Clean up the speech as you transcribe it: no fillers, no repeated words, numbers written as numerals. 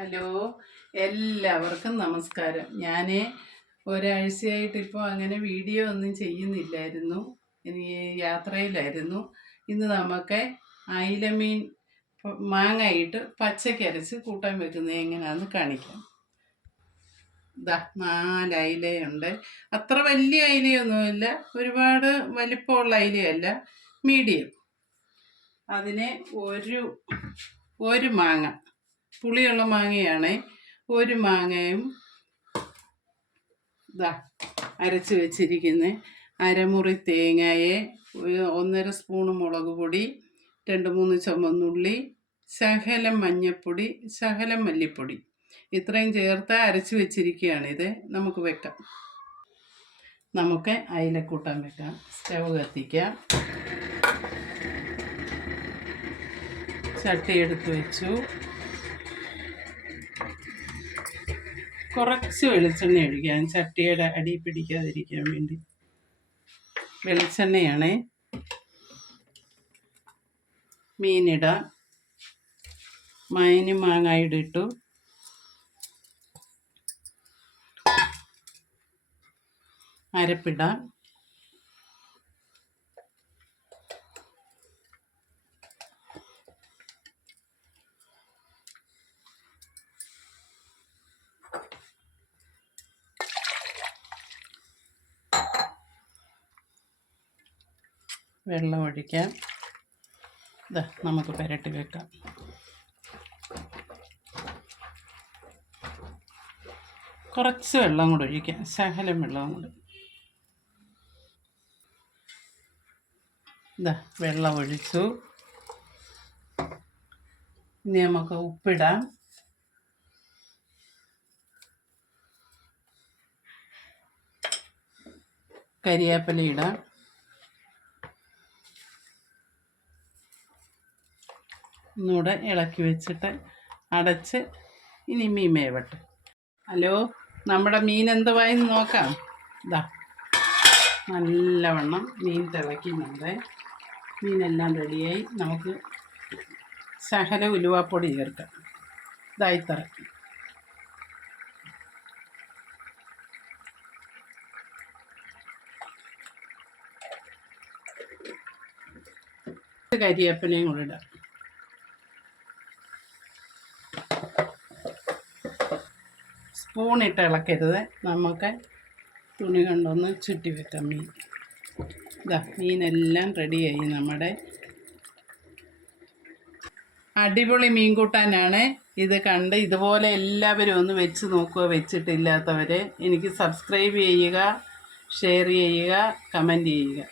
Hello, എല്ലാവർക്കും നമസ്കാരം. ഞാൻ ഒരാഴ്ചയായിട്ടിപ്പോൾ അങ്ങനെ വീഡിയോ ഒന്നും ചെയ്യുന്നില്ലായിരുന്നു. എനിക്ക് യാത്രയിലായിരുന്നു. ഇന്ന് നമുക്ക് അയിലമീൻ മാങ്ങയിട്ട് പച്ചക്കരച്ച് കൂട്ടാൻ വെക്കുന്നത് എങ്ങനെയാണെന്ന് കാണിക്കാം. ഇതാ 4 അയിലയുണ്ട്. അത്ര വലിയ അയിലയൊന്നുമില്ല, ഒരുപാട് വലിപ്പമുള്ള അയിലയല്ല, മീഡിയം. അതിനെ ഒരു മാങ്ങ, പുളിയുള്ള മാങ്ങയാണ്, ഒരു മാങ്ങയും ഇതാ അരച്ച് വെച്ചിരിക്കുന്നത്. അരമുറി തേങ്ങയെ, 1.5 സ്പൂണ് മുളക് പൊടി, 2-3 ചുവന്നുള്ളി, ശകലം മഞ്ഞൾപ്പൊടി, ശകലം മല്ലിപ്പൊടി, ഇത്രയും ചേർത്ത് അരച്ച് വെച്ചിരിക്കുകയാണിത്. നമുക്ക് വെക്കാം. നമുക്ക് അയിലക്കൂട്ടാൻ വെക്കാം. സ്റ്റവ് കത്തിക്കാം. ചട്ടി എടുത്ത് വെച്ചു. കുറച്ച് വെളിച്ചെണ്ണ ഒഴിക്കാം, ചട്ടിയുടെ അടി പിടിക്കാതിരിക്കാൻ വേണ്ടി. വെളിച്ചെണ്ണയാണ്. മീനിടാം. മൈന് മാങ്ങായിട്ട് ഇട്ടു. അരപ്പിടാം. വെള്ളം ഒഴിക്കാം. ഇതാ നമുക്ക് പുരട്ടി വെക്കാം. കുറച്ച് വെള്ളം കൂടെ ഒഴിക്കാം, ശകലം വെള്ളം കൂടെ. ഇതാ വെള്ളം ഒഴിച്ചു. ഇനി നമുക്ക് ഉപ്പിടാം. കരിവേപ്പില ഇടാം. ഒന്നുകൂടെ ഇളക്കി വെച്ചിട്ട് അടച്ച് ഇനി മീൻ വേവട്ടെ. ഹലോ, നമ്മുടെ മീൻ എന്തുവായെന്ന് നോക്കാം. ഇതാ നല്ലവണ്ണം മീൻ തിളയ്ക്കുന്നുണ്ട്. മീനെല്ലാം റെഡിയായി. നമുക്ക് ശകല ഉലുവാപ്പൊടി ചേർക്കാം. ഇതായിത്തറ കരിവേപ്പിലയും കൂടെ ഇടാം. സ്പൂണിട്ട് ഇളക്കരുത്, നമുക്ക് തുണി കൊണ്ടൊന്ന് ചുറ്റി വെക്കാം മീൻ. ഇതാ മീനെല്ലാം റെഡിയായി. നമ്മുടെ അടിപൊളി മീൻ കൂട്ടാനാണ് ഇത്. കണ്ട് ഇതുപോലെ എല്ലാവരും ഒന്ന് വെച്ച് നോക്കുക, വെച്ചിട്ടില്ലാത്തവർ. എനിക്ക് സബ്സ്ക്രൈബ് ചെയ്യുക, ഷെയർ ചെയ്യുക, കമൻറ്റ് ചെയ്യുക.